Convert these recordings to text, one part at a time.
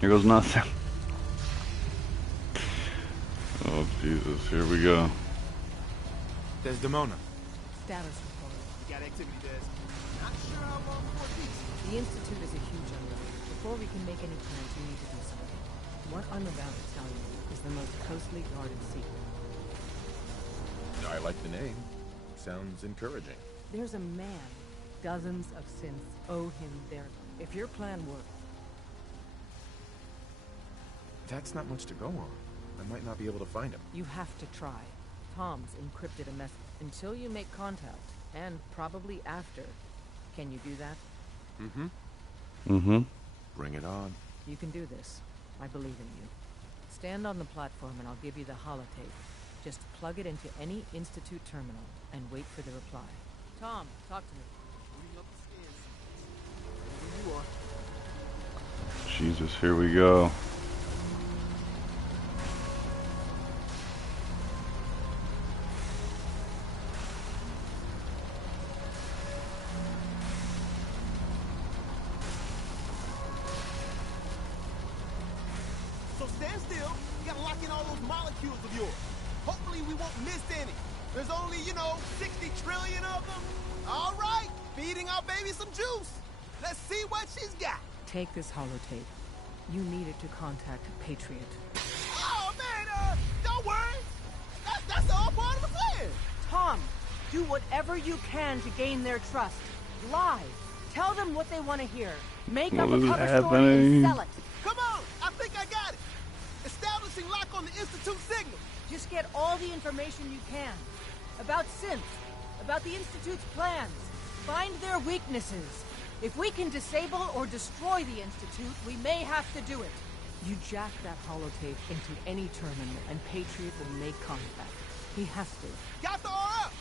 Here goes nothing. Oh, Jesus. Here we go. Desdemona. Status report. We got activity, Des. Not sure how long before peace. The Institute is a huge unknown. Before we can make any plans, we need to do something. What I'm about to tell you is the most closely guarded secret. I like the name. Sounds encouraging. There's a man. Dozens of synths owe him their life. If your plan works... That's not much to go on. I might not be able to find him. You have to try. Tom's encrypted a message. Until you make contact, and probably after. Can you do that? Mm-hmm. Mm-hmm. Bring it on. You can do this. I believe in you. Stand on the platform and I'll give you the holotape. Just plug it into any Institute terminal and wait for the reply. Tom, talk to me. Booting up the stairs. Here you are. Jesus, here we go. So stand still. You gotta lock in all those molecules of yours. Hopefully we won't miss any. There's only, 60 trillion of them. All right, feeding our baby some juice. Let's see what she's got. Take this holotape. You need it to contact Patriot. Oh, man, don't worry. That's all part of the plan. Tom, do whatever you can to gain their trust. Lie. Tell them what they want to hear. Make up What a is cover story happening? and sell it. Come on, I think I got it. Establishing lock on the Institute signal. Just get all the information you can. About synths. About the Institute's plans. Find their weaknesses. If we can disable or destroy the Institute, we may have to do it. You jack that holotape into any terminal, and Patriot will make contact. He has to. Got the RF.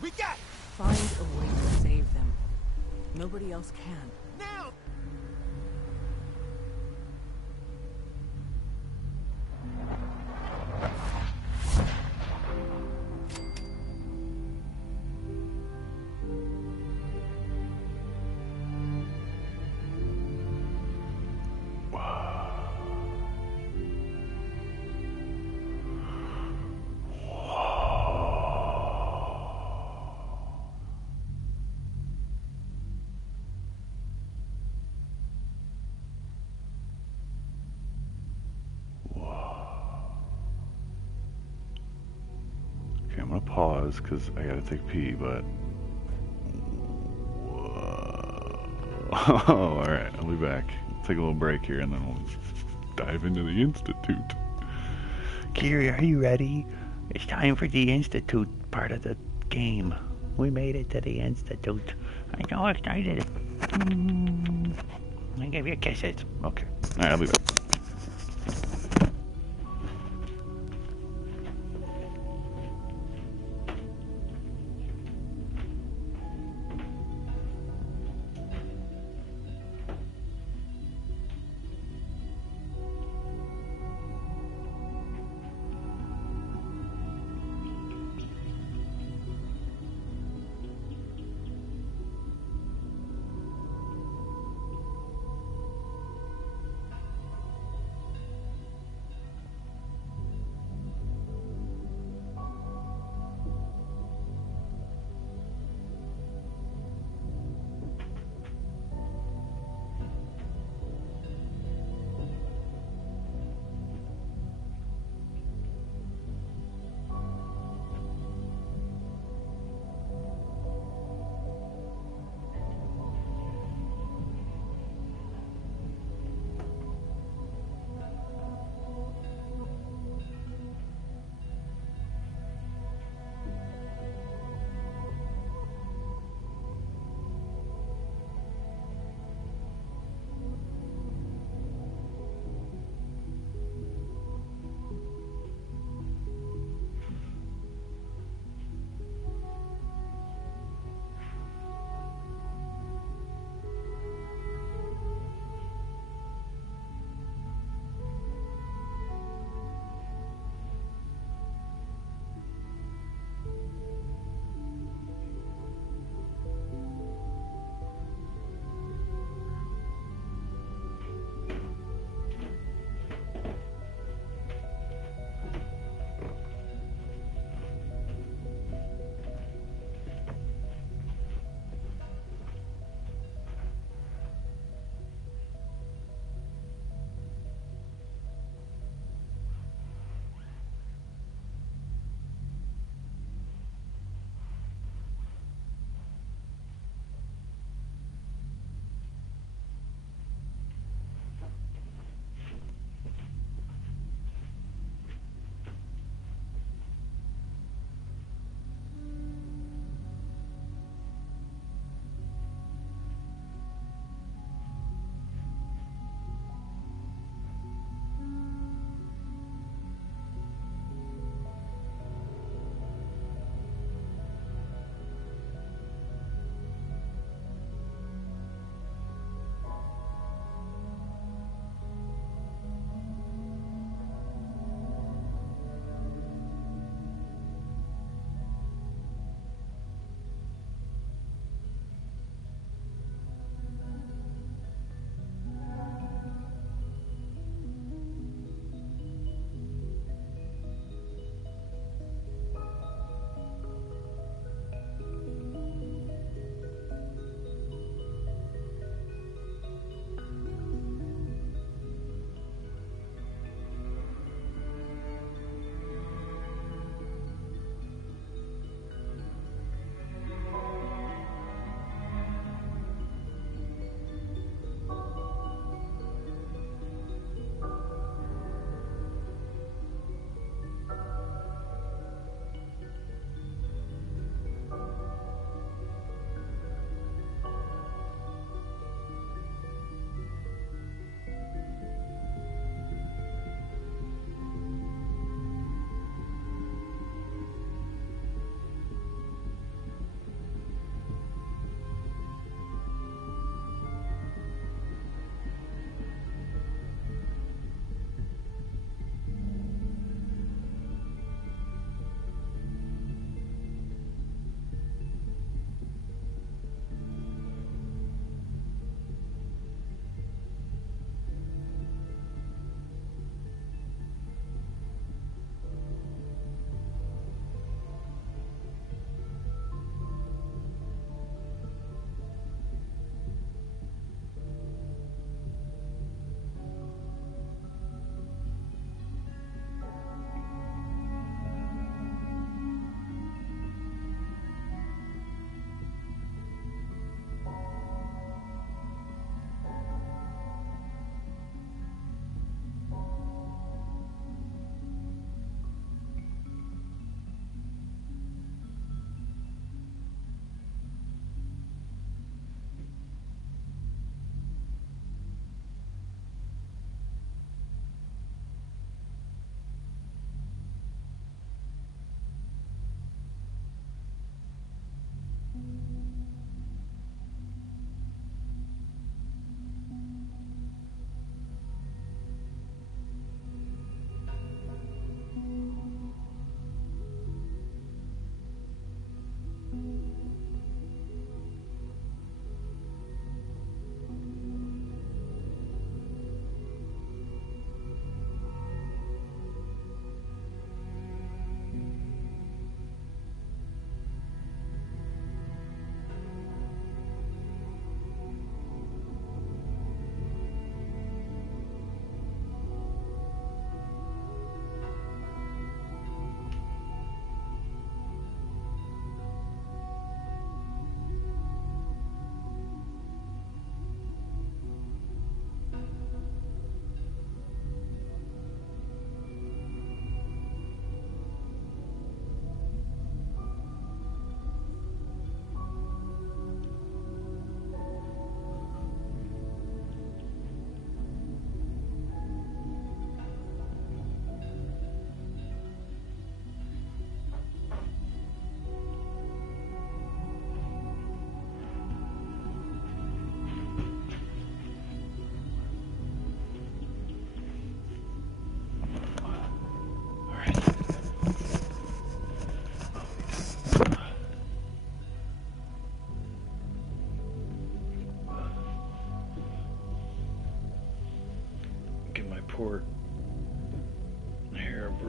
We got it. Find a way to save them. Nobody else can. Now. Okay, I'm gonna pause because I gotta take a pee, but... Oh, alright, I'll be back. Take a little break here and then we'll dive into the Institute. Kiri, are you ready? It's time for the Institute part of the game. We made it to the Institute. I'm so excited. I give you kisses. Okay, alright, I'll be back.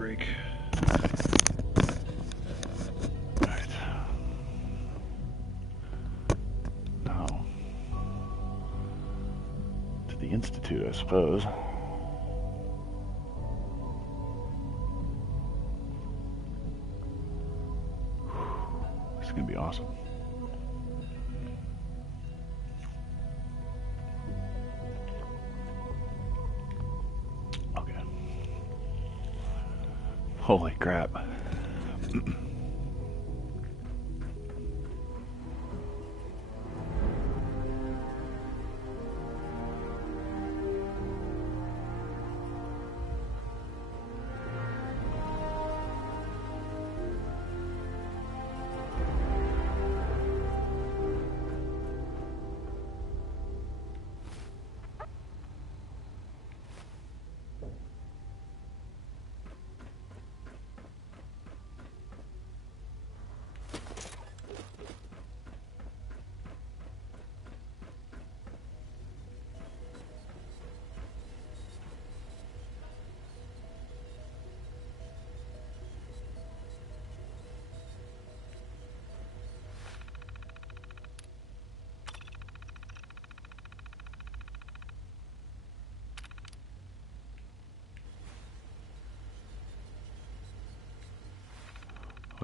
break. Alright. Now, to the Institute, I suppose. This is going to be awesome. Okay. Holy crap.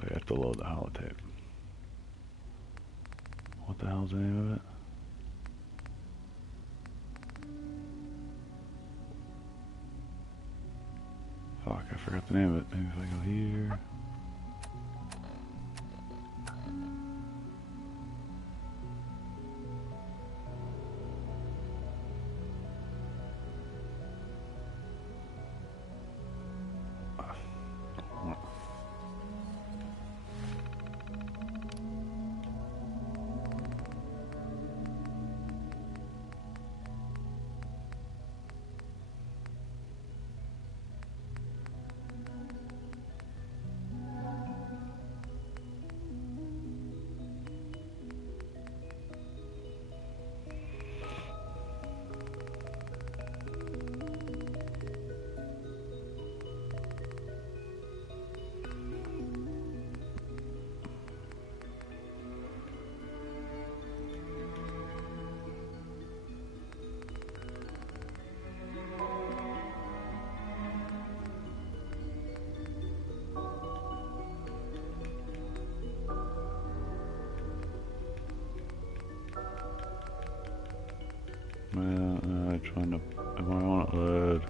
I have to load the holotape. What the hell's the name of it? Fuck, I forgot the name of it. Maybe if I go here. Trying to, am I on it load?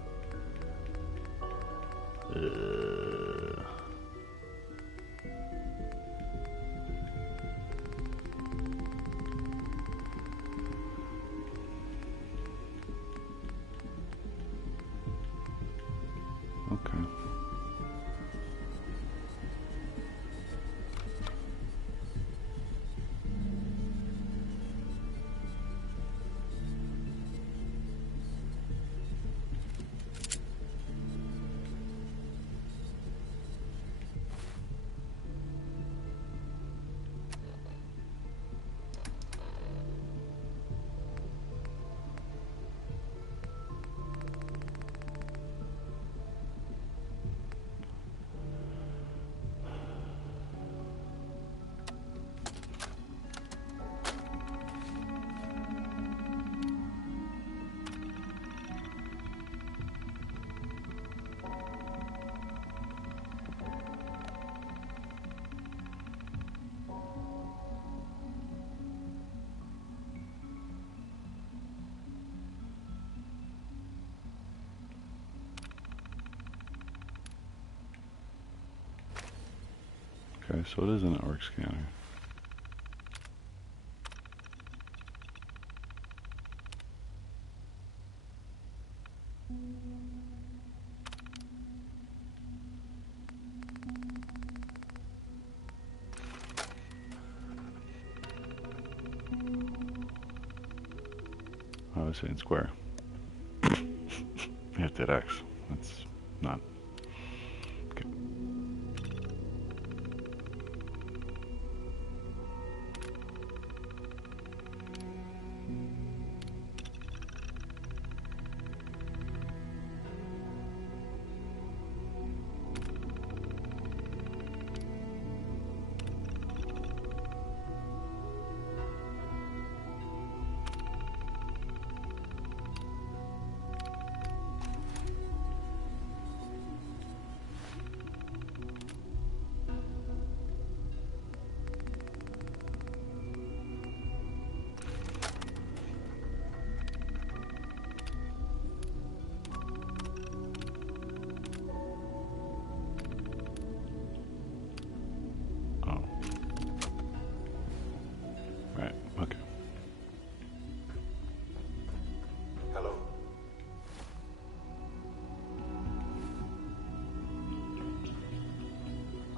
Okay. Okay, so it is a network scanner. I was saying square. You have to hit X. That's not. Okay.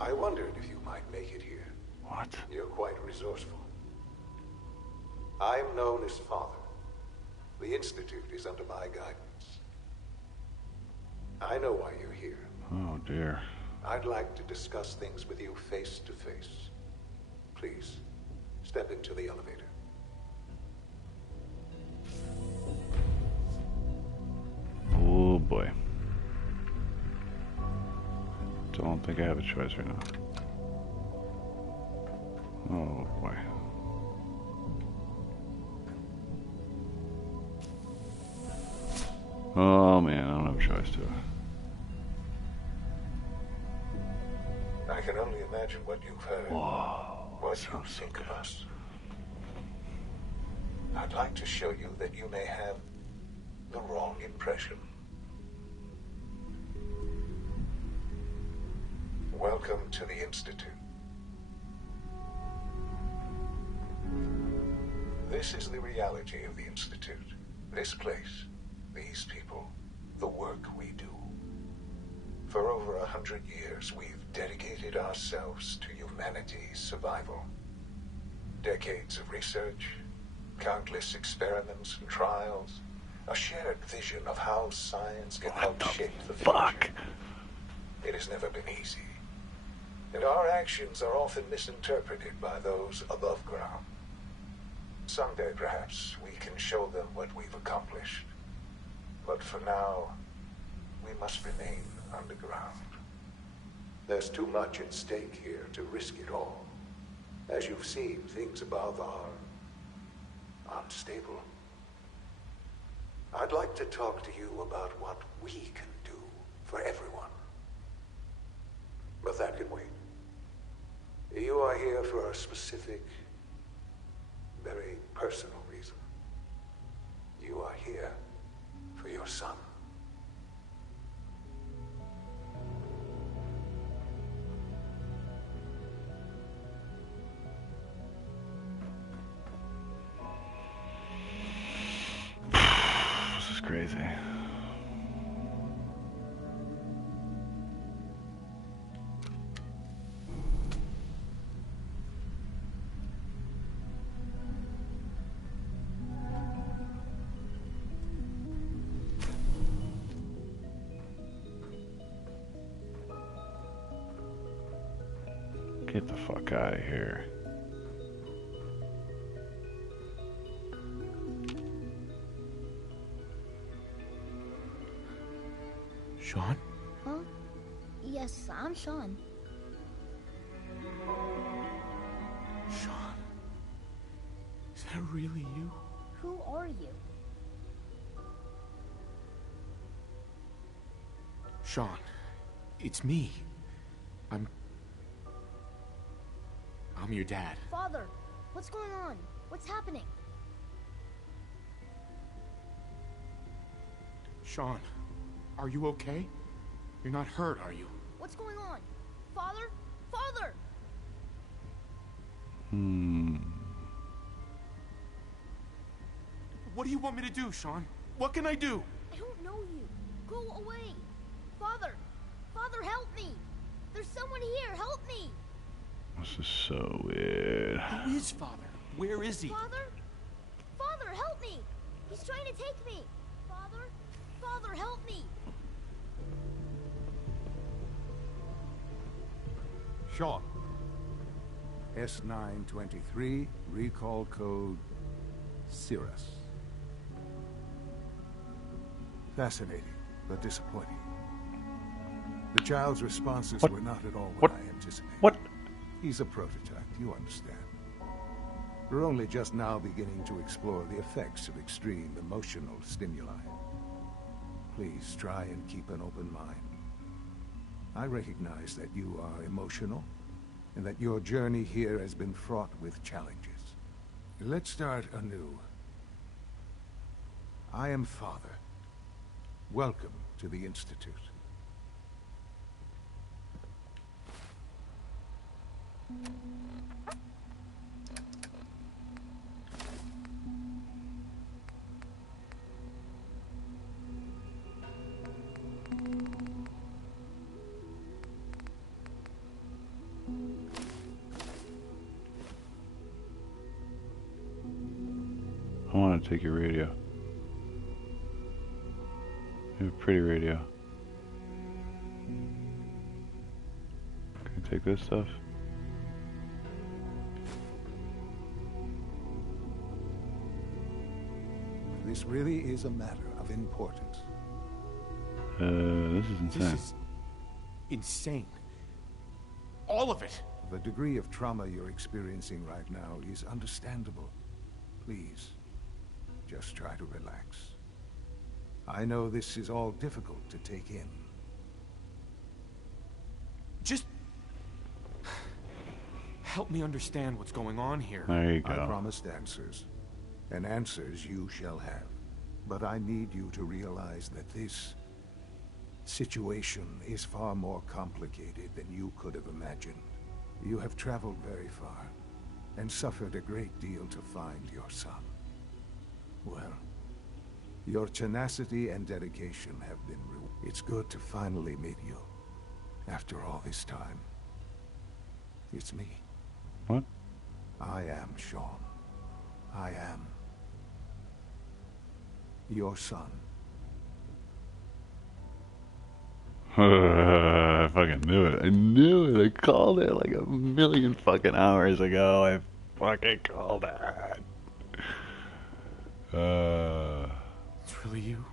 I wondered if you might make it here. What? You're quite resourceful. I'm known as Father. The Institute is under my guidance. I know why you're here. Oh dear. I'd like to discuss things with you face to face. Please, step into the elevator. Oh boy. Don't think I have a choice right now. Oh boy. Oh man, I don't have a choice to. I can only imagine what you've heard. Whoa. What you think of us. I'd like to show you that you may have the wrong impression. Welcome to the Institute. This is the reality of the Institute. This place, these people, the work we do. For over 100 years, we've dedicated ourselves to humanity's survival. Decades of research, countless experiments and trials, a shared vision of how science can help shape the future. It has never been easy. And our actions are often misinterpreted by those above ground. Someday, perhaps, we can show them what we've accomplished. But for now, we must remain underground. There's too much at stake here to risk it all. As you've seen, things above are unstable. I'd like to talk to you about what we can do for everyone. But that can wait. You are here for a specific, very personal reason. You are here for your son. This is crazy. Get the fuck out of here. Sean? Huh? Yes, I'm Sean. Sean? Is that really you? Who are you? Sean, it's me. I'm your dad. Father, what's going on? What's happening? Sean, are you okay? You're not hurt, are you? What's going on? Father? Father! What do you want me to do, Sean? What can I do? I don't know you. Go away. Father! Father, help me! There's someone here. Help me! This is so weird. Who is Father? Where is he? Father? Father, help me! He's trying to take me! Father? Father, help me! Sean. S923, recall code Cirrus. Fascinating, but disappointing. The child's responses were not at all what I anticipated. What? He's a prototype, you understand. We're only just now beginning to explore the effects of extreme emotional stimuli. Please try and keep an open mind. I recognize that you are emotional, and that your journey here has been fraught with challenges. Let's start anew. I am Father. Welcome to the Institute. to take your radio. You have a pretty radio. Can you take this stuff? This really is a matter of importance. This is insane. This is insane. All of it. The degree of trauma you're experiencing right now is understandable. Please, just try to relax. I know this is all difficult to take in. Just help me understand what's going on here. There you I go. promised answers, and answers you shall have. But I need you to realize that this situation is far more complicated than you could have imagined. You have traveled very far, and suffered a great deal to find your son. Well, your tenacity and dedication have been rewarded. It's good to finally meet you, after all this time. It's me. What? I am Sean. I am your son. I fucking knew it. I knew it. I called it like a million fucking hours ago. I fucking called it. It's really you.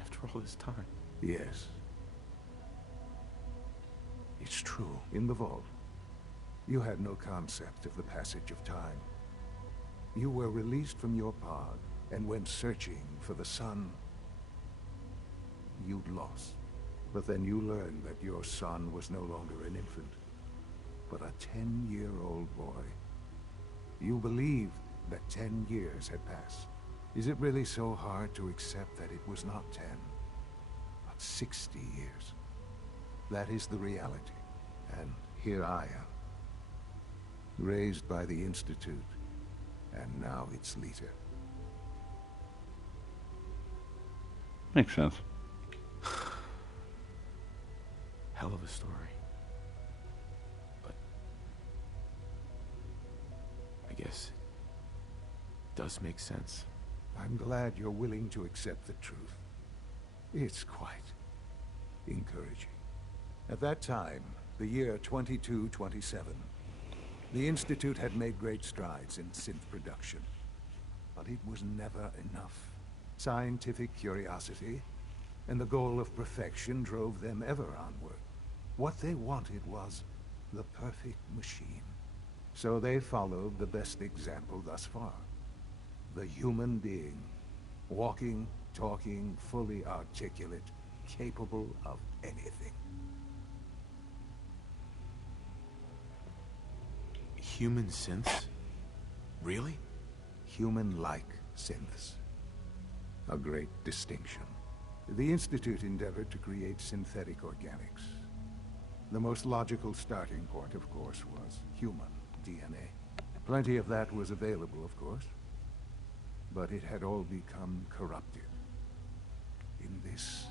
After all this time. Yes. It's true. In the vault, you had no concept of the passage of time. You were released from your pod and went searching for the sun you'd lost. But then you learned that your son was no longer an infant, but a 10-year-old boy. You believed that 10 years had passed. Is it really so hard to accept that it was not 10, but 60 years? That is the reality. And here I am, raised by the Institute, and now its leader. Makes sense. Hell of a story. But I guess it does make sense. I'm glad you're willing to accept the truth. It's quite encouraging. At that time, the year 2227, the Institute had made great strides in synth production. But it was never enough. Scientific curiosity and the goal of perfection drove them ever onward. What they wanted was the perfect machine. So they followed the best example thus far. The human being. Walking, talking, fully articulate, capable of anything. Human synths? Really? Human-like synths. A great distinction. The Institute endeavored to create synthetic organics. The most logical starting point, of course, was human DNA. Plenty of that was available, of course. But it had all become corrupted. In this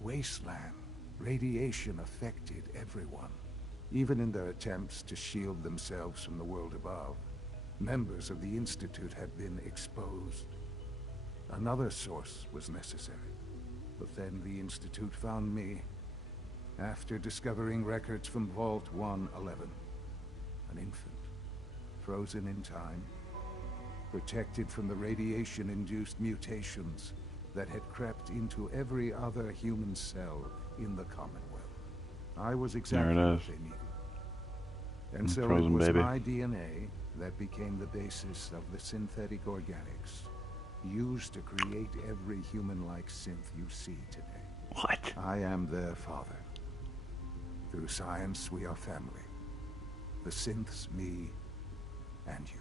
wasteland, radiation affected everyone. Even in their attempts to shield themselves from the world above, members of the Institute had been exposed. Another source was necessary. But then the Institute found me, after discovering records from Vault 111. An infant, frozen in time, protected from the radiation-induced mutations that had crept into every other human cell in the Commonwealth. I was exactly There it what is. they needed. And so it Frozen was baby. my DNA that became the basis of the synthetic organics used to create every human-like synth you see today. What? I am their father. Through science, we are family. The synths, me, and you.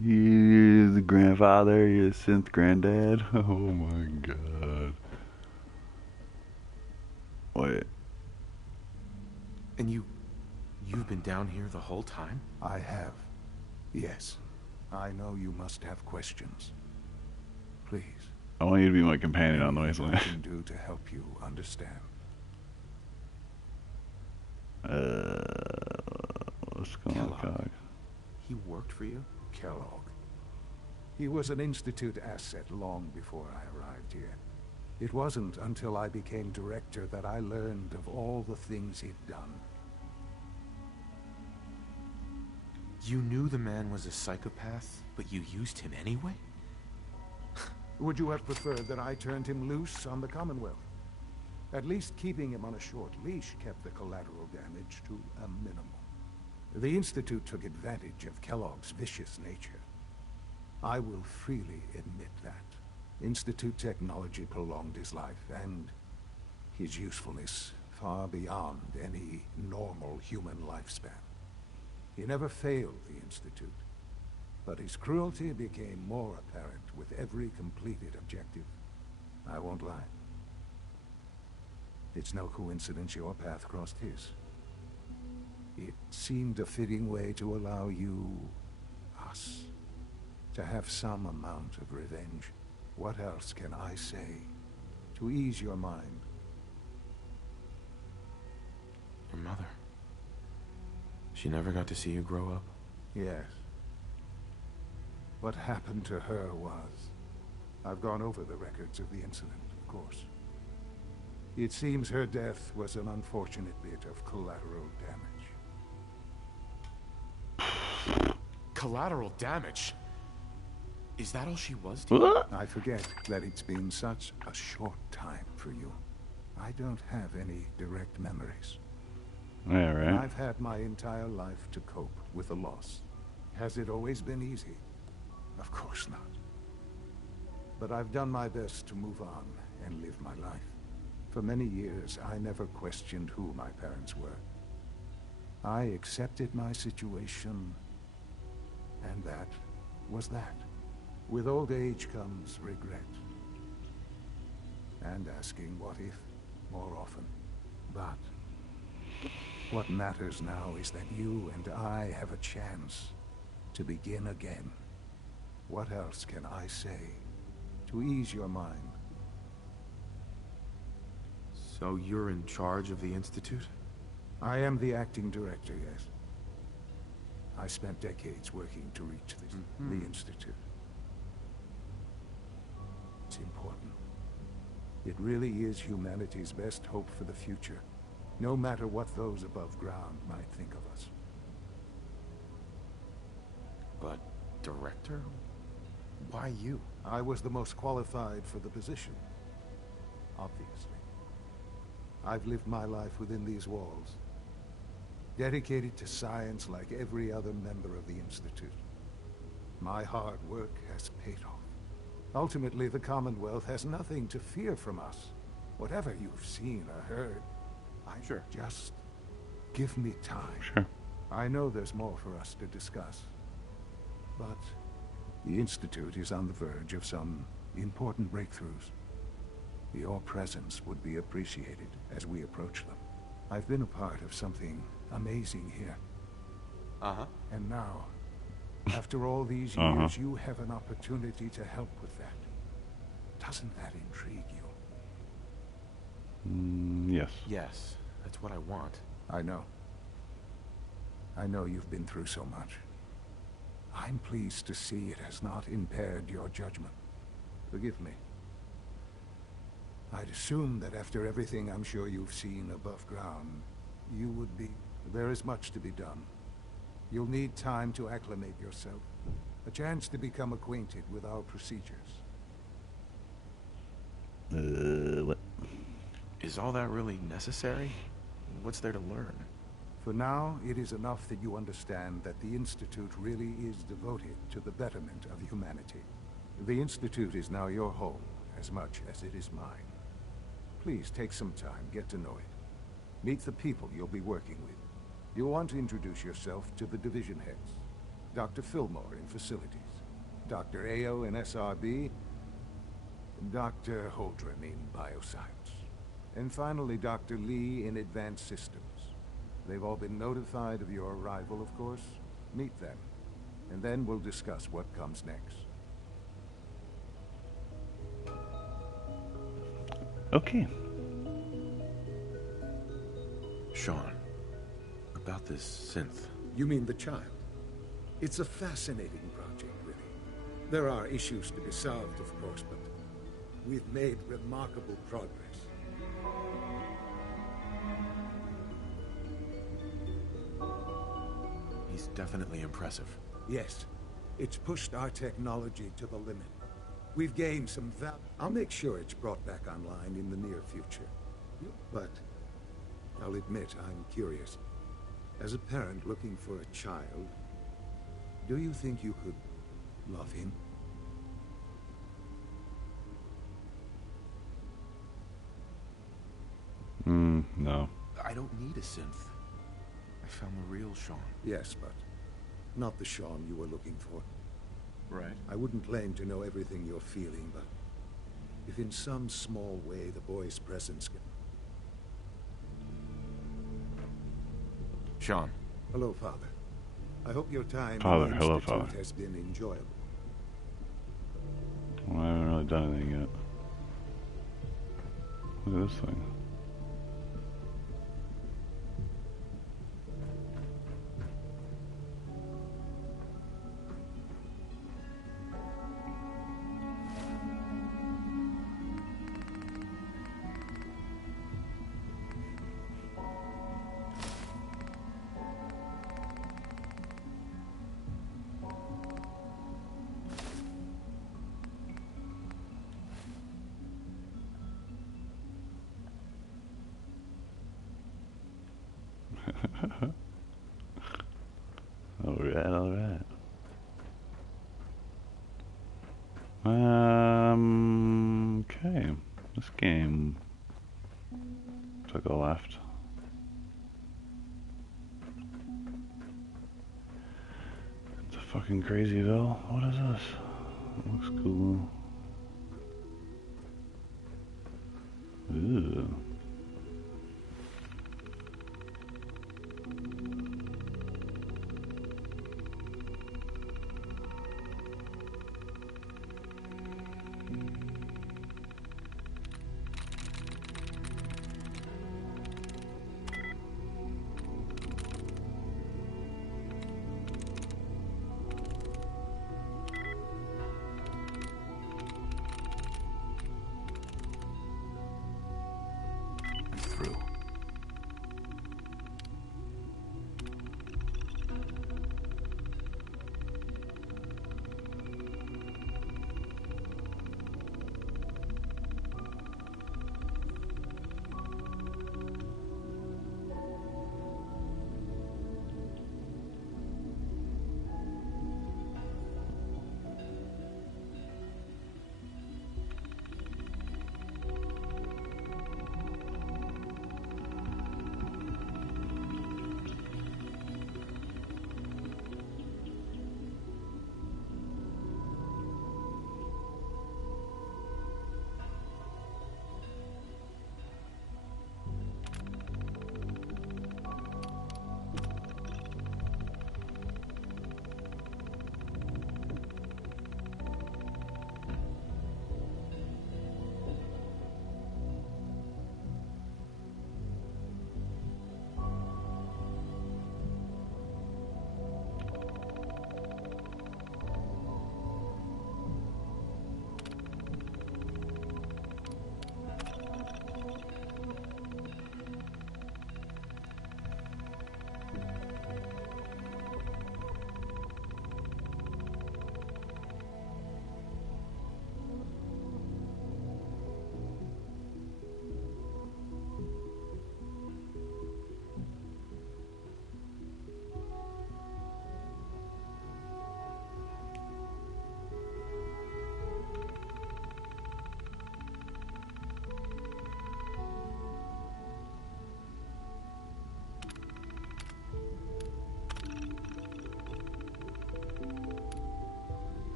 You're the grandfather, you're the synth granddad. Oh my god. Wait. And you've been down here the whole time? I have. Yes. I know you must have questions. Please. I want you to be my companion on the anything I wasteland. can do to help you understand. What's going on, Kellogg. Cog? He worked for you? Kellogg. He was an Institute asset long before I arrived here. It wasn't until I became director that I learned of all the things he'd done. You knew the man was a psychopath, but you used him anyway? Would you have preferred that I turned him loose on the Commonwealth? At least keeping him on a short leash kept the collateral damage to a minimum. The Institute took advantage of Kellogg's vicious nature. I will freely admit that. Institute technology prolonged his life, and his usefulness far beyond any normal human lifespan. He never failed the Institute, but his cruelty became more apparent with every completed objective. I won't lie. It's no coincidence your path crossed his. It seemed a fitting way to allow you, us, to have some amount of revenge. What else can I say to ease your mind? Your mother. She never got to see you grow up? Yes. What happened to her was... I've gone over the records of the incident, of course. It seems her death was an unfortunate bit of collateral damage. Collateral damage? Is that all she was to you? What? I forget that it's been such a short time for you. I don't have any direct memories. Yeah, right. I've had my entire life to cope with the loss. Has it always been easy? Of course not. But I've done my best to move on and live my life. For many years, I never questioned who my parents were. I accepted my situation, and that was that. With old age comes regret. And asking what if more often. But what matters now is that you and I have a chance to begin again. What else can I say to ease your mind? So you're in charge of the Institute? I am the acting director, yes. I spent decades working to reach this, the Institute. It's important. It really is humanity's best hope for the future, no matter what those above ground might think of us. But director? Why you? I was the most qualified for the position, obviously. I've lived my life within these walls, dedicated to science like every other member of the Institute. My hard work has paid off. Ultimately, the Commonwealth has nothing to fear from us. Whatever you've seen or heard, Sure. Just give me time. Sure. I know there's more for us to discuss, but the Institute is on the verge of some important breakthroughs. Your presence would be appreciated as we approach them. I've been a part of something amazing here. Uh-huh. And now, after all these years, you have an opportunity to help with that. Doesn't that intrigue you? Yes. Yes, that's what I want. I know. I know you've been through so much. I'm pleased to see it has not impaired your judgment. Forgive me. I'd assume that after everything I'm sure you've seen above ground, you would be... There is much to be done. You'll need time to acclimate yourself. A chance to become acquainted with our procedures. What? Is all that really necessary? What's there to learn? For now, it is enough that you understand that the Institute really is devoted to the betterment of humanity. The Institute is now your home, as much as it is mine. Please take some time, get to know it. Meet the people you'll be working with. You'll want to introduce yourself to the division heads. Dr. Fillmore in Facilities, Dr. Ayo in SRB, Dr. Holdren in Bioscience, and finally Dr. Lee in Advanced Systems. They've all been notified of your arrival, of course. Meet them, and then we'll discuss what comes next. Okay. Sean, about this synth. You mean the child? It's a fascinating project, really. There are issues to be solved, of course, but we've made remarkable progress. He's definitely impressive. Yes, it's pushed our technology to the limit. We've gained some value. I'll make sure it's brought back online in the near future. But I'll admit I'm curious. As a parent looking for a child, do you think you could love him? No. I don't need a synth. I found the real Sean. Yes, but not the Sean you were looking for. Right. I wouldn't claim to know everything you're feeling, but if in some small way the boy's presence can... Sean. Hello, Father. I hope your time Father, in the hello, Institute Father. has been enjoyable. Well, I haven't really done anything yet. Look at this thing. Alright, alright. Okay. This game took a left. It's a fucking Crazyville. What is this? It looks cool. Ooh. Through.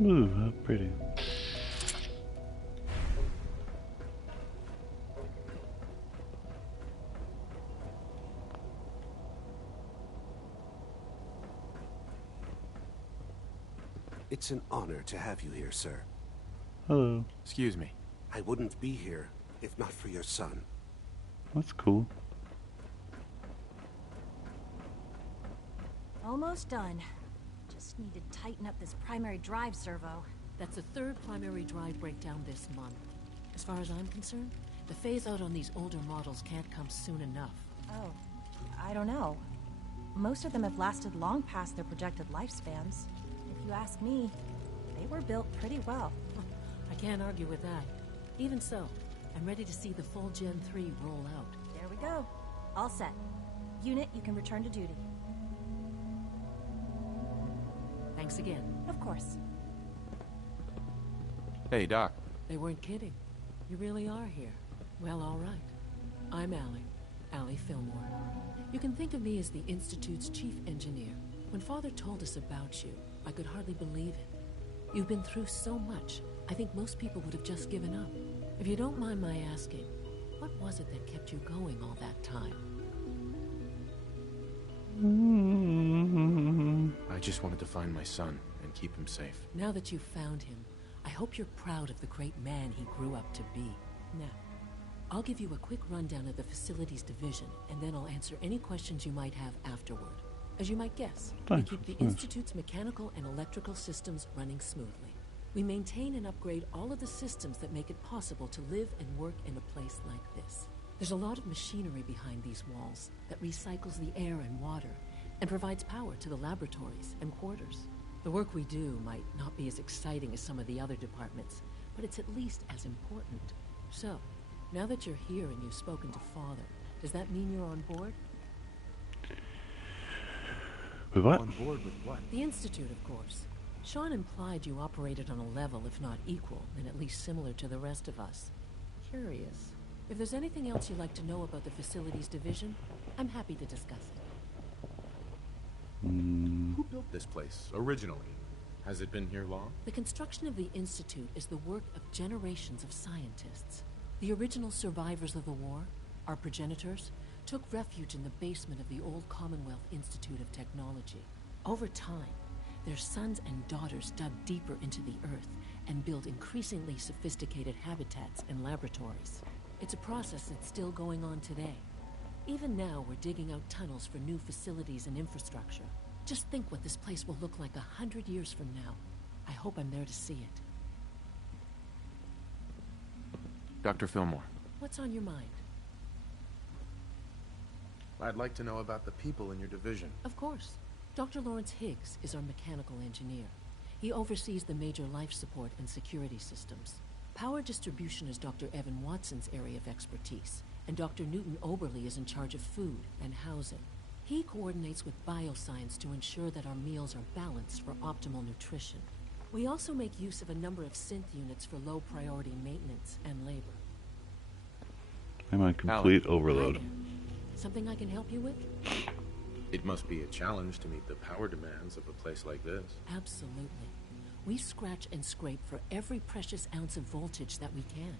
Ooh, how pretty. It's an honor to have you here, sir. Hello. Excuse me. I wouldn't be here if not for your son. That's cool. Almost done. Just need to tighten up this primary drive servo. That's the third primary drive breakdown this month. As far as I'm concerned, the phase-out on these older models can't come soon enough. Oh, I don't know. Most of them have lasted long past their projected lifespans. If you ask me, they were built pretty well. I can't argue with that. Even so, I'm ready to see the full Gen 3 roll out. There we go. All set. Unit, you can return to duty. Thanks again. Of course. Hey, Doc. They weren't kidding. You really are here. Well, all right. I'm Allie Fillmore. You can think of me as the Institute's chief engineer. When Father told us about you, I could hardly believe it. You've been through so much, I think most people would have just given up. If you don't mind my asking, what was it that kept you going all that time? I just wanted to find my son and keep him safe. Now that you've found him, I hope you're proud of the great man he grew up to be. Now, I'll give you a quick rundown of the Facilities Division, and then I'll answer any questions you might have afterward. As you might guess, we keep the Institute's mechanical and electrical systems running smoothly. We maintain and upgrade all of the systems that make it possible to live and work in a place like this. There's a lot of machinery behind these walls that recycles the air and water and provides power to the laboratories and quarters. The work we do might not be as exciting as some of the other departments, but it's at least as important. So, now that you're here and you've spoken to Father, does that mean you're on board? With what? On board with what? The Institute, of course. Sean implied you operated on a level, if not equal, and at least similar to the rest of us. Curious. If there's anything else you'd like to know about the Facilities Division, I'm happy to discuss it. Who built this place, originally? Has it been here long? The construction of the Institute is the work of generations of scientists. The original survivors of the war, our progenitors, took refuge in the basement of the old Commonwealth Institute of Technology. Over time, their sons and daughters dug deeper into the earth and built increasingly sophisticated habitats and laboratories. It's a process that's still going on today. Even now, we're digging out tunnels for new facilities and infrastructure. Just think what this place will look like 100 years from now. I hope I'm there to see it. Dr. Fillmore. What's on your mind? I'd like to know about the people in your division. Of course. Dr. Lawrence Higgs is our mechanical engineer. He oversees the major life support and security systems. Power distribution is Dr. Evan Watson's area of expertise, and Dr. Newton Oberly is in charge of food and housing. He coordinates with bioscience to ensure that our meals are balanced for optimal nutrition. We also make use of a number of synth units for low-priority maintenance and labor. I'm on complete overload. Hi there. Something I can help you with? It must be a challenge to meet the power demands of a place like this. Absolutely. We scratch and scrape for every precious ounce of voltage that we can.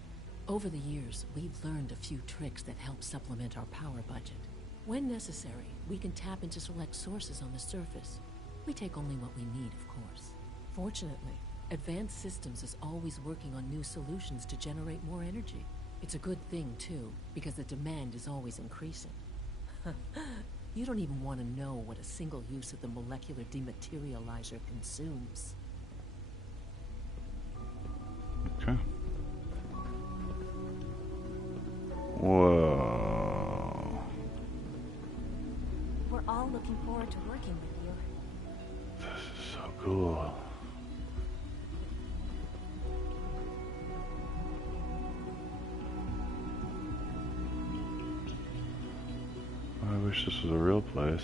Over the years, we've learned a few tricks that help supplement our power budget. When necessary, we can tap into select sources on the surface. We take only what we need, of course. Fortunately, Advanced Systems is always working on new solutions to generate more energy. It's a good thing, too, because the demand is always increasing. You don't even want to know what a single use of the molecular dematerializer consumes. Okay. Whoa. We're all looking forward to working with you. This is so cool. I wish this was a real place.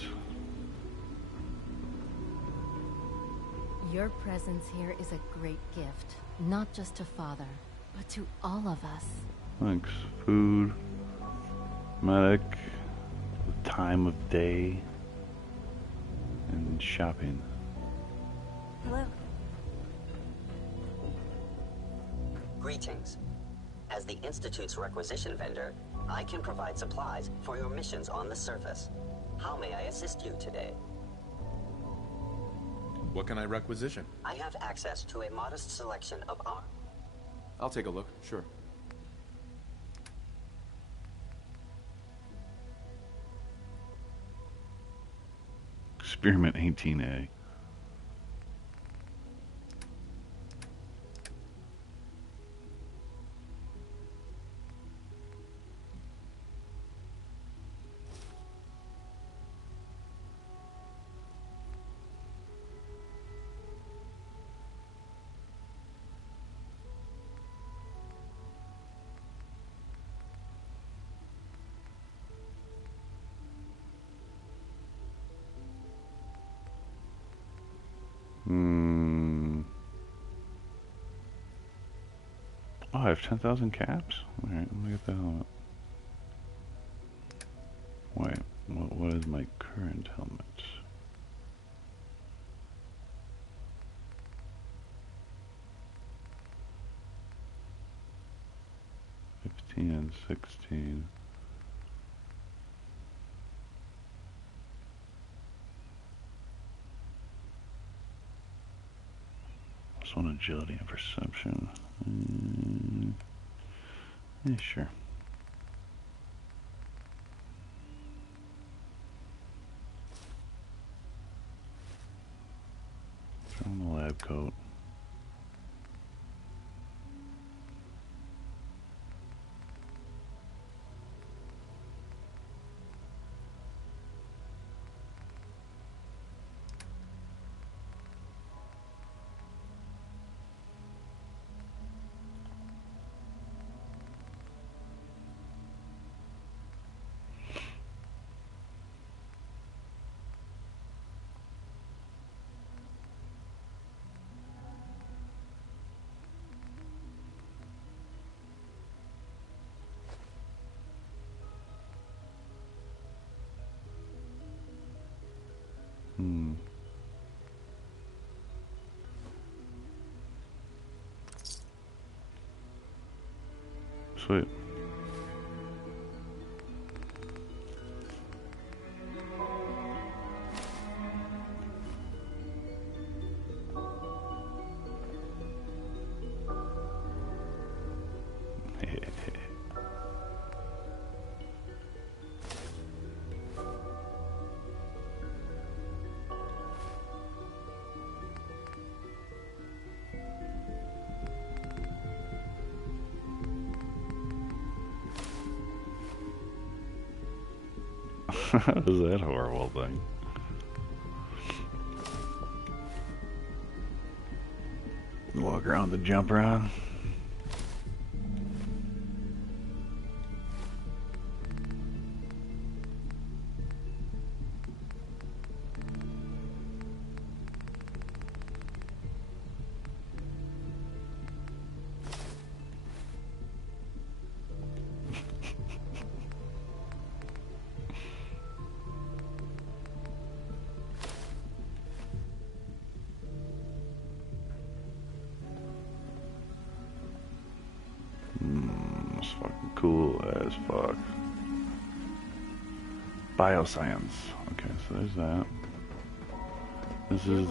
Your presence here is a great gift, not just to Father, but to all of us. Thanks. Food, medic, the time of day, and shopping. Hello. Greetings. As the Institute's requisition vendor, I can provide supplies for your missions on the surface. How may I assist you today? What can I requisition? I have access to a modest selection of arms. I'll take a look, sure. Experiment 18A. Oh, I have 10,000 caps? Alright, let me get the helmet. Wait, what is my current helmet? 15 and 16. Just want agility and perception. Yeah, sure. Throw on the lab coat. Sweet. What is that horrible thing? Walk around the jump around. It's fucking cool as fuck. Bioscience. Okay, so there's that. This is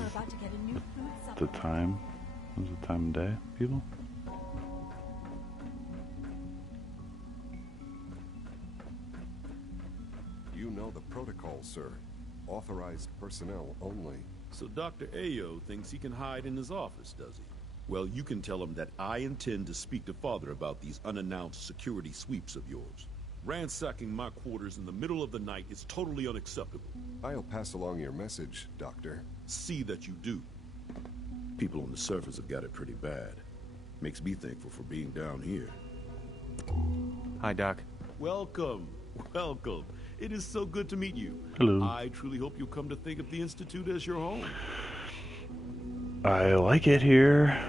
the time. This is the time of day, people. You know the protocol, sir. Authorized personnel only. So Dr. Ayo thinks he can hide in his office, does he? Well, you can tell him that I intend to speak to Father about these unannounced security sweeps of yours. Ransacking my quarters in the middle of the night is totally unacceptable. I'll pass along your message, Doctor. See that you do. People on the surface have got it pretty bad. Makes me thankful for being down here. Hi, Doc. Welcome. Welcome. It is so good to meet you. Hello. I truly hope you'll come to think of the Institute as your home. I like it here.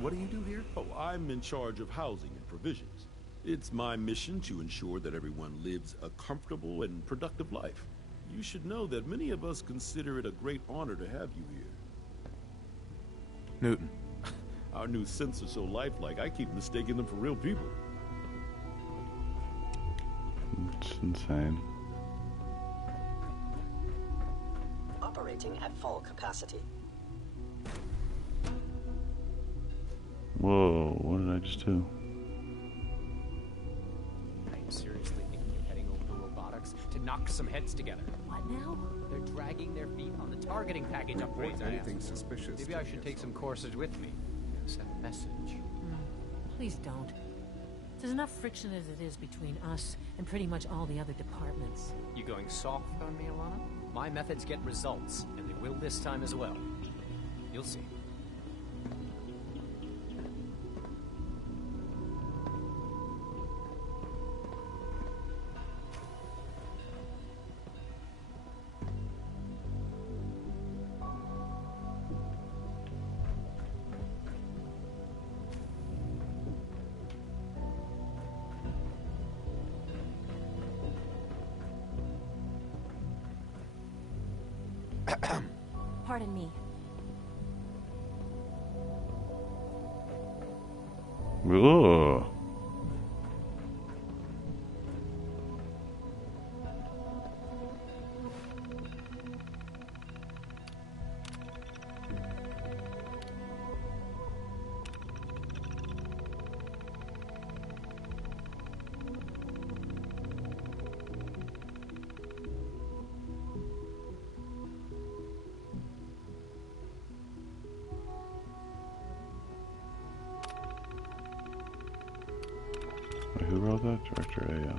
What do you do here? Oh, I'm in charge of housing and provisions. It's my mission to ensure that everyone lives a comfortable and productive life. You should know that many of us consider it a great honor to have you here. Newton. Our new synths are so lifelike, I keep mistaking them for real people. It's insane. Operating at full capacity. Whoa, what did I just do? I'm seriously thinking of heading over to robotics to knock some heads together. What now? They're dragging their feet on the targeting package upgrades. Anything suspicious? Maybe I should take some courses with me. Send a message. Please don't. There's enough friction as it is between us and pretty much all the other departments. You going soft on me, Alana? My methods get results, and they will this time as well. You'll see. Pardon me. Ooh. Who wrote that? Director A, yeah.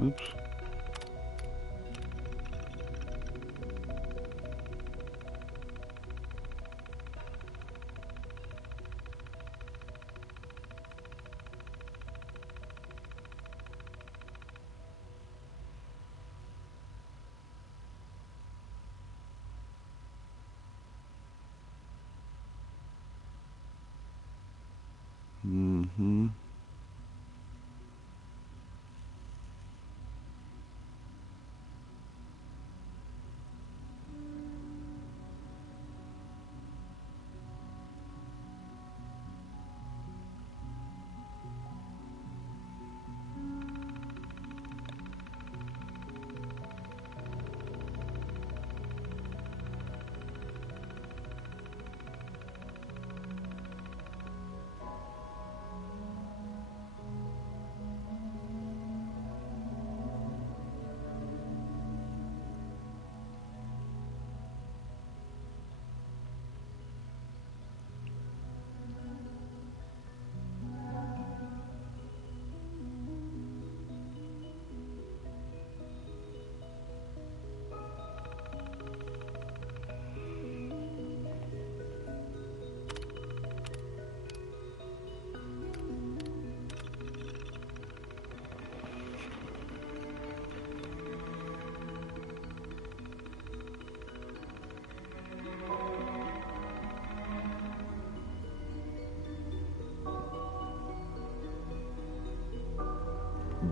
Oops. Mm-hmm.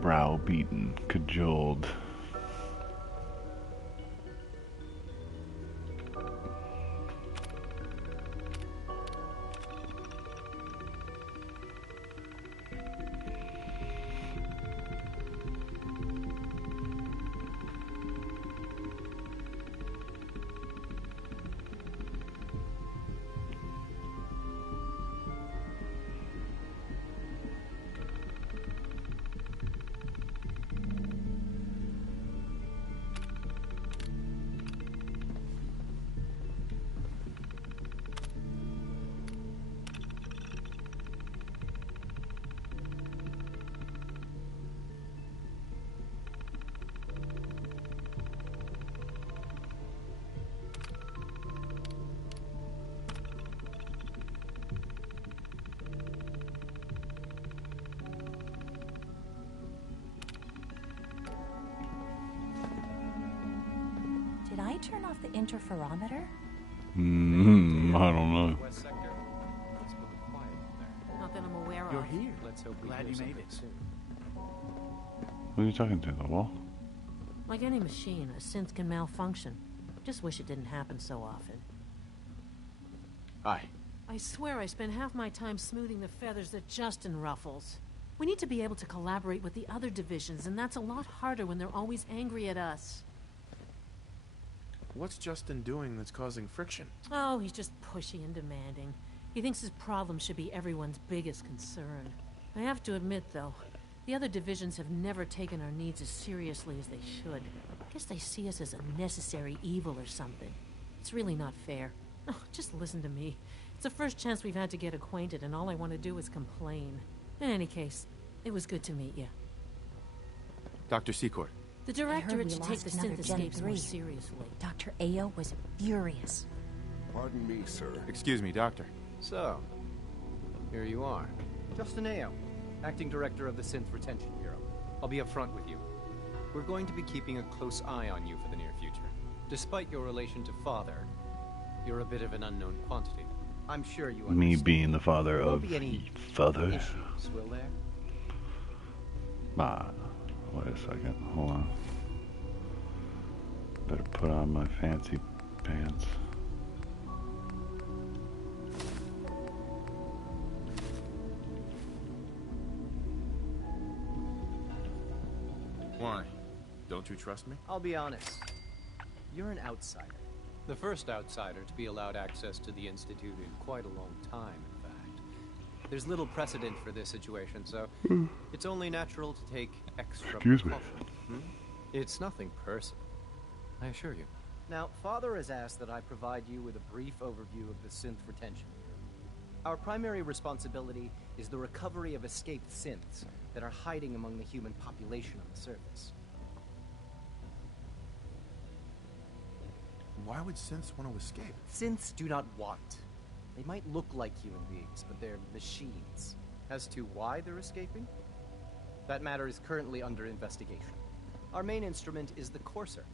Browbeaten, cajoled. Did I turn off the interferometer? I don't know. West sector. It's a little quiet in there. Not that I'm aware You're of. here. Let's hope we Glad hear you made something it. soon. Who are you talking to, the wall? Like any machine, a synth can malfunction. Just wish it didn't happen so often. Hi. I swear I spend half my time smoothing the feathers that Justin ruffles. We need to be able to collaborate with the other divisions, and that's a lot harder when they're always angry at us. What's Justin doing that's causing friction? Oh, he's just pushy and demanding. He thinks his problem should be everyone's biggest concern. I have to admit, though, the other divisions have never taken our needs as seriously as they should. I guess they see us as a necessary evil or something. It's really not fair. Oh, just listen to me. It's the first chance we've had to get acquainted, and all I want to do is complain. In any case, it was good to meet you. Dr. Secord. The Directorate should take the synth escapes more seriously. Dr. Ayo was furious. Pardon me, sir. Excuse me, Doctor. So, here you are. Justin Ayo, Acting Director of the Synth Retention Bureau. I'll be upfront with you. We're going to be keeping a close eye on you for the near future. Despite your relation to Father, you're a bit of an unknown quantity. I'm sure you understand. Me being the father of Father. Issues, will there? Wait a second. Hold on. Better put on my fancy pants. Why? Don't you trust me? I'll be honest. You're an outsider. The first outsider to be allowed access to the Institute in quite a long time, in fact. There's little precedent for this situation, so it's only natural to take extra precaution. It's nothing personal, I assure you. Now, Father has asked that I provide you with a brief overview of the Synth Retention Bureau. Our primary responsibility is the recovery of escaped synths that are hiding among the human population on the surface. Why would synths want to escape? Synths do not want. They might look like human beings, but they're machines. As to why they're escaping? That matter is currently under investigation. Our main instrument is the Courser,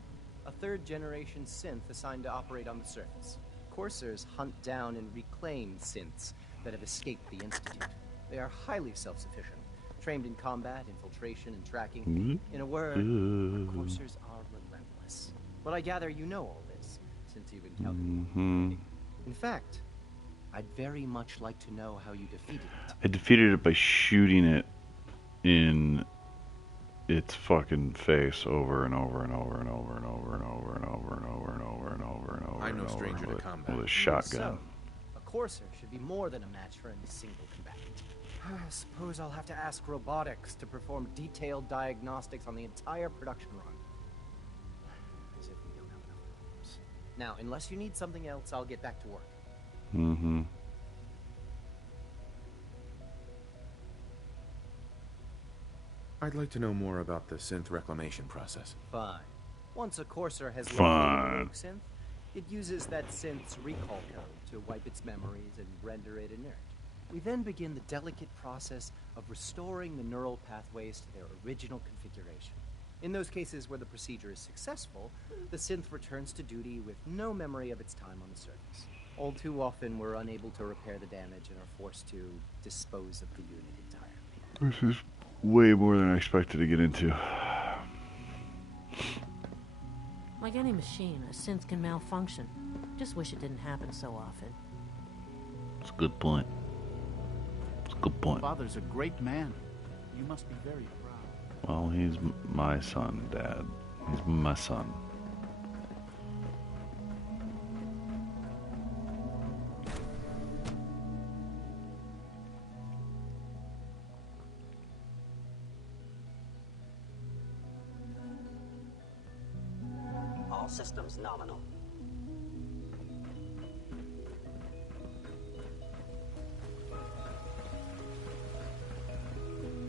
a third-generation synth assigned to operate on the surface. Coursers hunt down and reclaim synths that have escaped the Institute. They are highly self-sufficient, trained in combat, infiltration, and tracking. In a word, Coursers are relentless. But I gather you know all this, since you've encountered it. In fact, I'd very much like to know how you defeated it. I defeated it by shooting it in its fucking face over and over and over and over and over and over and over and over and over and over and over. I'm no stranger to combat. With a shotgun. So, a Courser should be more than a match for any single combatant. I suppose I'll have to ask robotics to perform detailed diagnostics on the entire production run. As if we don't have enough problems. Now, unless you need something else, I'll get back to work. I'd like to know more about the synth reclamation process. Fine. Once a Courser has located a rogue synth, it uses that synth's recall code to wipe its memories and render it inert. We then begin the delicate process of restoring the neural pathways to their original configuration. In those cases where the procedure is successful, the synth returns to duty with no memory of its time on the surface. All too often, we're unable to repair the damage and are forced to dispose of the unit entirely. This is way more than I expected to get into. Like any machine, a synth can malfunction. Just wish it didn't happen so often. It's a good point. It's a good point. Father's a great man. You must be very proud. Well, he's my son, Dad. He's my son. All systems nominal.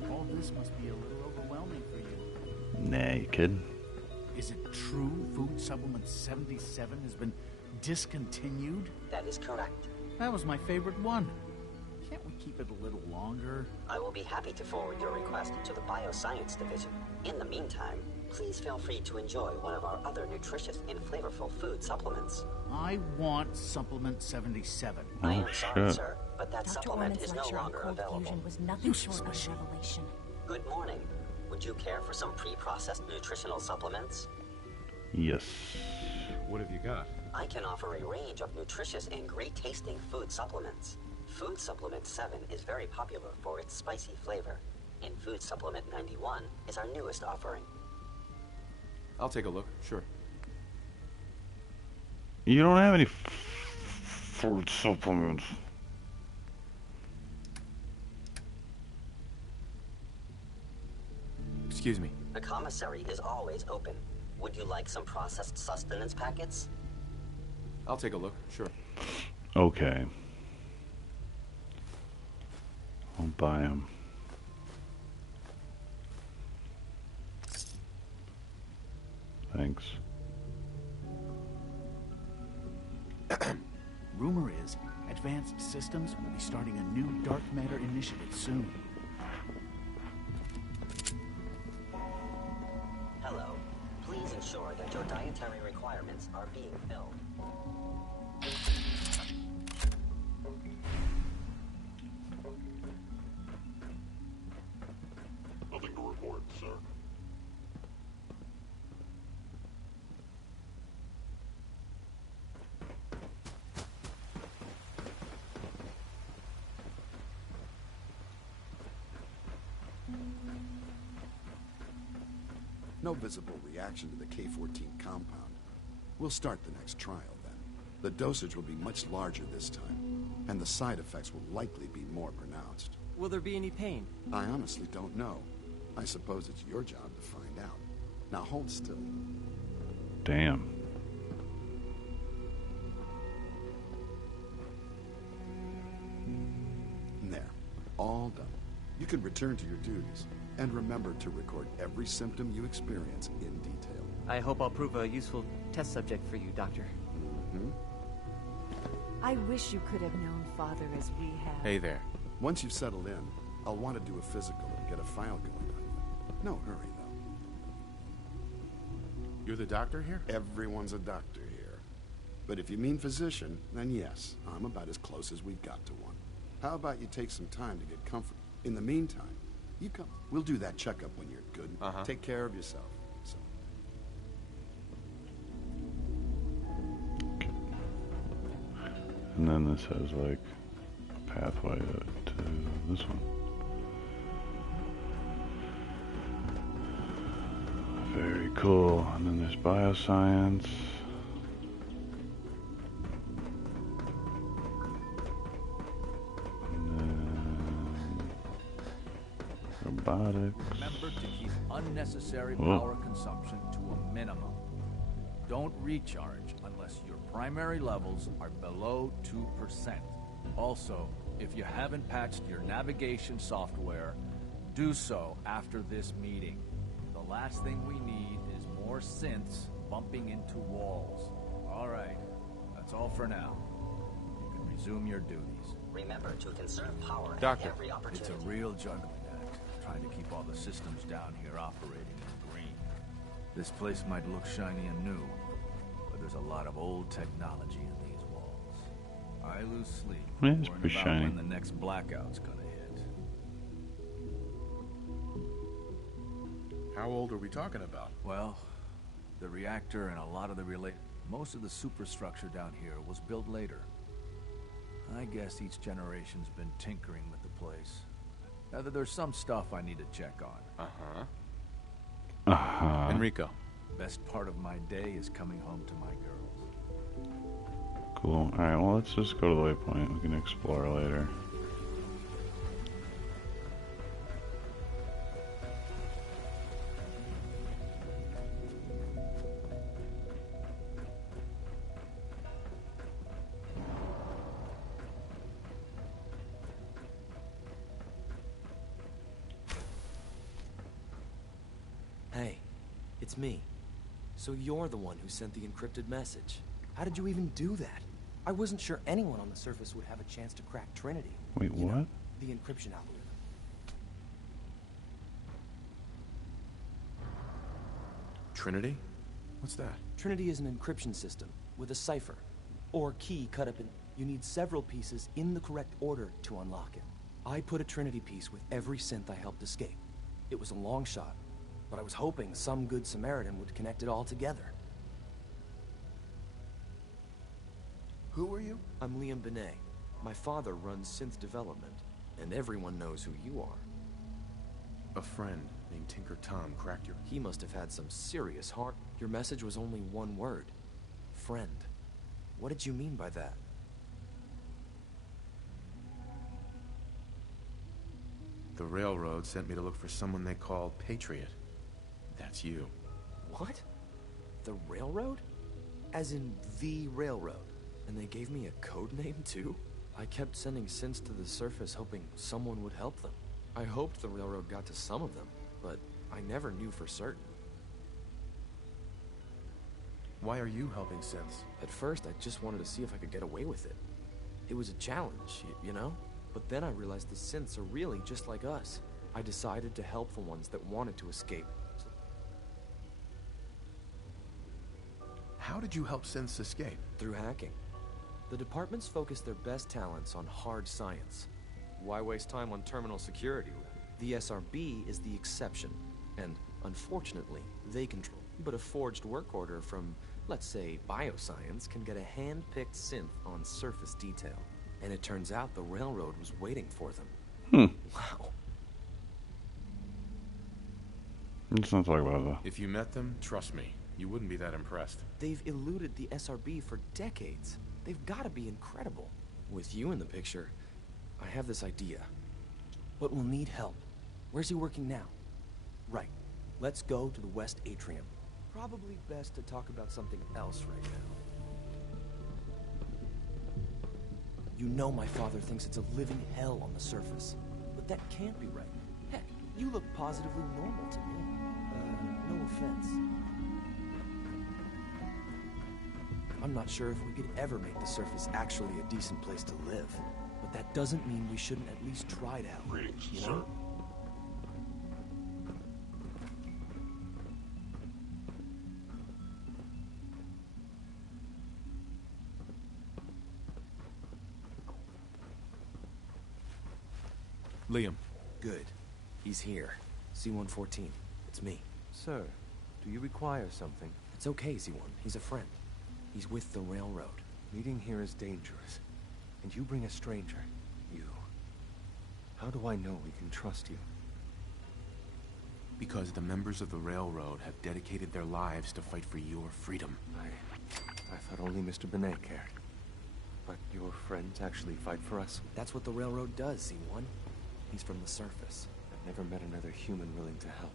All this must be a little overwhelming for you. Nah, you kidding? Is it true Food Supplement 77 has been discontinued? That is correct. That was my favorite one. Can't we keep it a little longer? I will be happy to forward your request to the Bioscience Division. In the meantime, please feel free to enjoy one of our other nutritious and flavorful food supplements. I want Supplement 77. I am sorry, sir, but that supplement is no longer available. Fusion was nothing short of revelation. Good morning. Would you care for some pre-processed nutritional supplements? Yes. What have you got? I can offer a range of nutritious and great-tasting food supplements. Food Supplement 7 is very popular for its spicy flavor. and Food Supplement 91 is our newest offering. I'll take a look, sure. You don't have any food supplements. Excuse me. The commissary is always open. Would you like some processed sustenance packets? I'll take a look, sure. Okay. I'll buy them. Thanks. Rumor is, Advanced Systems will be starting a new dark matter initiative soon. Hello. Please ensure that your dietary requirements are being filled. Nothing to report, sir. No visible reaction to the K-14 compound. We'll start the next trial then. The dosage will be much larger this time, and the side effects will likely be more pronounced. Will there be any pain? I honestly don't know. I suppose it's your job to find out. Now hold still. Damn. There. All done. You can return to your duties. And remember to record every symptom you experience in detail. I hope I'll prove a useful test subject for you, Doctor. Mm-hmm. I wish you could have known Father as we have. Hey there. Once you've settled in, I'll want to do a physical and get a file going on you. No hurry, though. You're the doctor here? Everyone's a doctor here. But if you mean physician, then yes, I'm about as close as we've got to one. How about you take some time to get comfortable? In the meantime, you come. We'll do that checkup when you're good. Take care of yourself. So. And then this has like a pathway to this one. Very cool. And then there's bioscience. Robotics. Remember to keep unnecessary Whoa. power consumption to a minimum. Don't recharge unless your primary levels are below 2%. Also, if you haven't patched your navigation software, do so after this meeting. The last thing we need is more synths bumping into walls. All right, that's all for now. You can resume your duties. Remember to conserve power Doctor, at every opportunity. it's a real juggling act, trying to keep all the systems down here operating in green. This place might look shiny and new, but there's a lot of old technology in these walls. I lose sleep Yeah, it's worrying pretty about shiny. when the next blackout's gonna hit. How old are we talking about? Well, the reactor and a lot of the most of the superstructure down here was built later. I guess each generation's been tinkering with the place. Now, there's some stuff I need to check on. Enrico. Best part of my day is coming home to my girls. Cool. Alright, well, let's just go to the waypoint. We can explore later. Hey, it's me. So you're the one who sent the encrypted message. How did you even do that? I wasn't sure anyone on the surface would have a chance to crack Trinity. Wait, You know, what? the encryption algorithm. Trinity? What's that? Trinity is an encryption system with a cipher, or key cut up in... You need several pieces in the correct order to unlock it. I put a Trinity piece with every synth I helped escape. It was a long shot, but I was hoping some good Samaritan would connect it all together. Who are you? I'm Liam Benet. My father runs synth development, and everyone knows who you are. A friend named Tinker Tom cracked your... He must have had some serious heart. Your message was only one word. Friend. What did you mean by that? The railroad sent me to look for someone they call Patriot. That's you. What? The railroad? As in the railroad? And they gave me a code name too? I kept sending synths to the surface hoping someone would help them. I hoped the railroad got to some of them, but I never knew for certain. Why are you helping synths? At first, I just wanted to see if I could get away with it. It was a challenge, you know? But then I realized the synths are really just like us. I decided to help the ones that wanted to escape. How did you help synths escape? Through hacking. The departments focus their best talents on hard science. Why waste time on terminal security? The SRB is the exception, and unfortunately, they control. But a forged work order from, let's say, bioscience can get a hand-picked synth on surface detail. And it turns out the railroad was waiting for them. Wow. Let's not talk about that. If you met them, trust me, you wouldn't be that impressed. They've eluded the SRB for decades. They've got to be incredible. With you in the picture, I have this idea. But we'll need help. Where's he working now? Right. Let's go to the West Atrium. Probably best to talk about something else right now. You know my father thinks it's a living hell on the surface. But that can't be right. Heck, you look positively normal to me. No offense. I'm not sure if we could ever make the surface actually a decent place to live. But that doesn't mean we shouldn't at least try it out. Greetings, you sir. know? Liam. Good. He's here. C-114. It's me. Sir, do you require something? It's okay, Z1. He's a friend. He's with the railroad. Meeting here is dangerous. And you bring a stranger. You. How do I know we can trust you? Because the members of the railroad have dedicated their lives to fight for your freedom. I thought only Mr. Benet cared. But your friends actually fight for us? That's what the railroad does, Z1. He's from the surface. I've never met another human willing to help.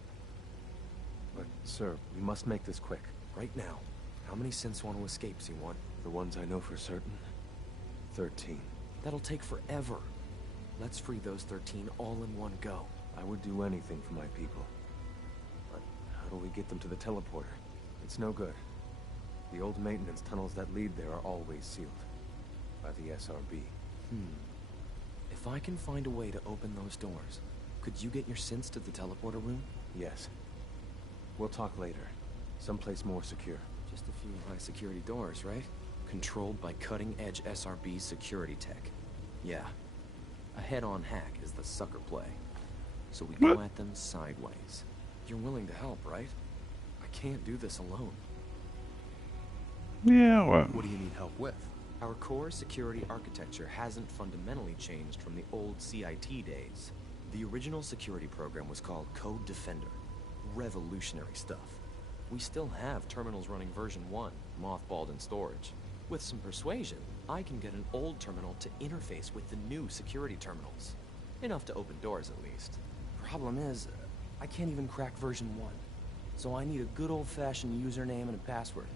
But, sir, we must make this quick. Right now, how many synths want to escape, Z1? The ones I know for certain? 13. That'll take forever. Let's free those 13 all in one go. I would do anything for my people. But how do we get them to the teleporter? It's no good. The old maintenance tunnels that lead there are always sealed. By the SRB. If I can find a way to open those doors, could you get your synths to the teleporter room? Yes. We'll talk later. Someplace more secure. Just a few high-security doors, right? Controlled by cutting-edge SRB security tech. Yeah. A head-on hack is the sucker play. So we go at them sideways. You're willing to help, right? I can't do this alone. Yeah, what? What do you need help with? Our core security architecture hasn't fundamentally changed from the old CIT days. The original security program was called Code Defender. Revolutionary stuff. We still have terminals running version 1, mothballed in storage. With some persuasion, I can get an old terminal to interface with the new security terminals. Enough to open doors, at least. Problem is, I can't even crack version 1. So I need a good old-fashioned username and a password.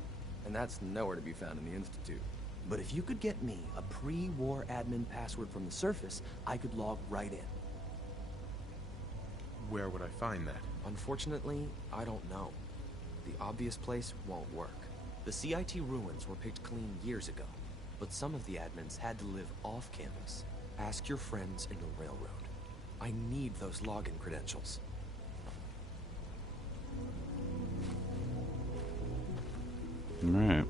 And that's nowhere to be found in the Institute. But if you could get me a pre-war admin password from the surface, I could log right in. Where would I find that? Unfortunately, I don't know. The obvious place won't work. The CIT ruins were picked clean years ago, but some of the admins had to live off campus. Ask your friends in the railroad. I need those login credentials. Alright.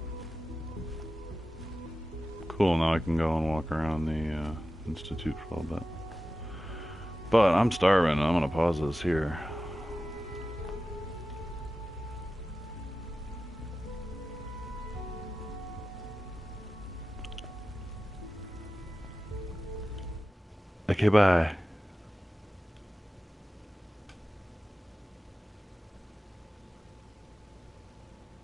Cool, now I can go and walk around the Institute for a little bit. But I'm starving, I'm gonna pause this here. Okay, bye.